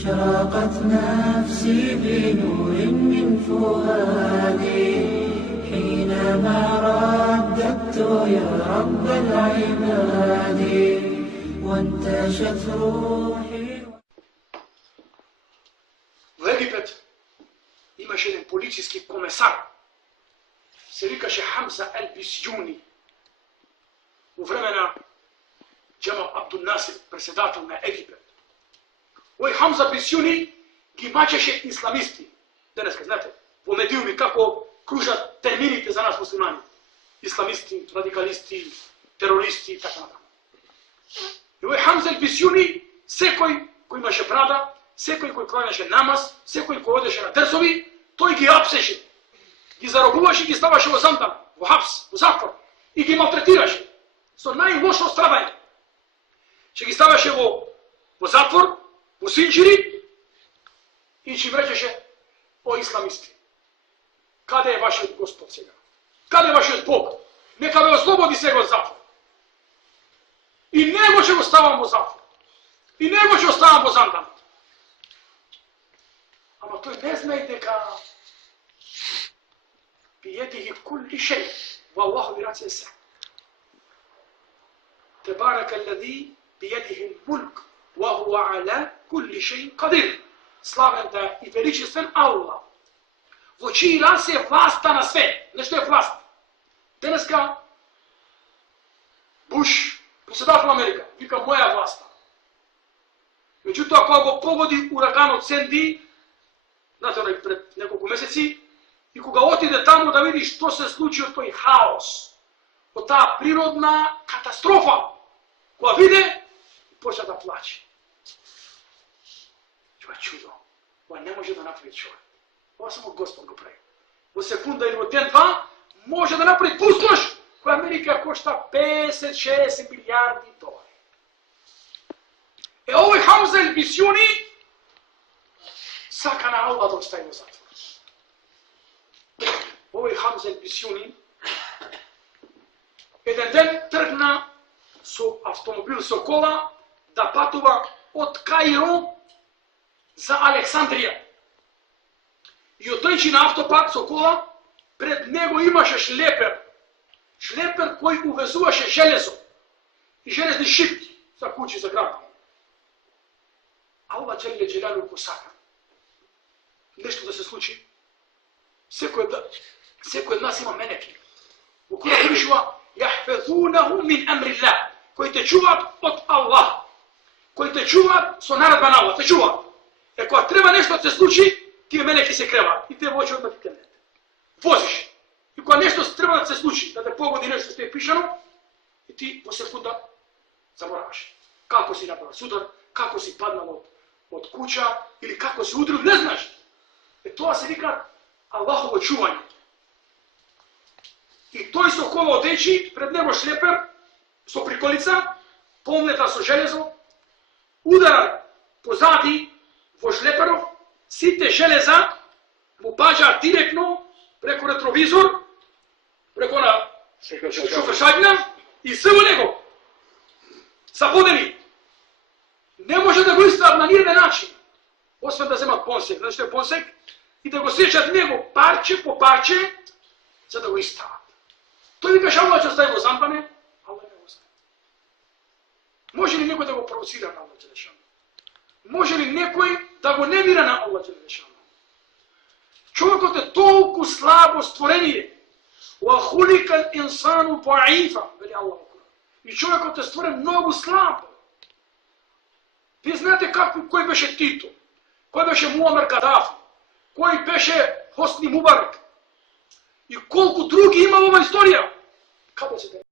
أشرقت نفسي بنور من فؤادي حينما رددت يا رب العباد وانتشت روحي. U Egipat imaš jedan policijski komesar, se vikaše Hamza al-Bisjuni, u vremena Džemal Abdul Nasir, predsjedatel na Egipat. Ovaj Hamza Bisjuni gi mačeše islamisti. Danas, kad znate, po mediju mi kako kruža terminite za nas muslimani. Islamisti, radikalisti, teroristi i tako nadam. I ovaj Hamza al-Bisjuni, sve koji imaše brada, sve koji klanjaše namaz, sve koji odeše na tersovi, to i gi apseše. Gi zarobuvaše i gi stavaše u zandan, u haps, u zatvor. I gi maltretiraše. So najlošo stradanje. Če gi stavaše u zatvor, u sinđiri, i či vređeše o islamisti. Kada je vaš Gospod сега? Kada je vaš Bog? Neka me oslobodi сега od zatvora. I nego će ostavamo zatvor. I nego će ostavamo zandan. Ама той не знае дека биедихи кулли шей, во Аллахови раце е се. Тебарека аллади биедихи мулк, ва хуа аля кулли шей кадир. Славен да и величествен Аллах. Во чии раце е власта на све. Нешто е власт. Денеска Буш, председател на Америка, вика моја власта. Меđutim, ако го погоди ураганот Сенди, znate, pred nekoliko meseci, i koga otide tamo da vidi što se sluči od toj haos, od ta prirodna katastrofa, koja vide i počne da plaće. Това е чудо. Това не може да направи човек. Това само Господ го прави. Во секунда или во ден-два може да направи пустош, која Америка кошта 50-60 милиарди долари. Е, овој Хамза ал-Бисјуни сака на Аллах да остави во затвор. Овој Хамза ал-Бисјуни еден ден тргна со автомобил, со кола, да патува од Каиро за Александрија. И отојчи на автопат со кола, пред него имаше шлепер. Шлепер кој увезуваше железо и железни шипки за куќи, за градби. Аллах Джелле Джелалу го сака нещо да се случи. Секој од нас има мелеки. Во која пишува јахфезунаху мин амрилlah, кои те чуваат од Аллах, кои те чуваат со наредба на Аллах, те чуваат. Е, кога треба нешто да се случи, тие мелеки се креваат и те воќе одмah ти кrenete. Возиш. И кога нешто треба да се случи, да те погоди нешто што е пишано, и ти во секунда забораваш. Како си направил судар, како си паднал од куќа или како си удрил, не знаеш. Е, тоа се вика Аллахово чување. И тој со кола одечи, пред него шлепер, со приколица, помнета со железо, удара позади во шлеперов, сите железа му паѓаат директно преку ретровизор, преку на шофершаѓна и се во него. Забодени. Не може да го истават на ниједен начин, освен да земат понсек. Знаеш што е понсек? И да го сечат него парче по парче, за да го истават. Тој викаш, Аллах ќе остави го зампане, Аллах не го остави. Може ли некој да го провоцира на Аллах Джелешану? Може ли некој да го немира на Аллах Джелешану? Човекот е толку слабо створение. Ва хуликал инсану даифа, вели Аллах. И човекот е створен многу слабо. Вие знаете кој беше Тито, кој беше Муамар Кадафи, кој беше Хосни Мубарак и колку други има ова историја. Каде се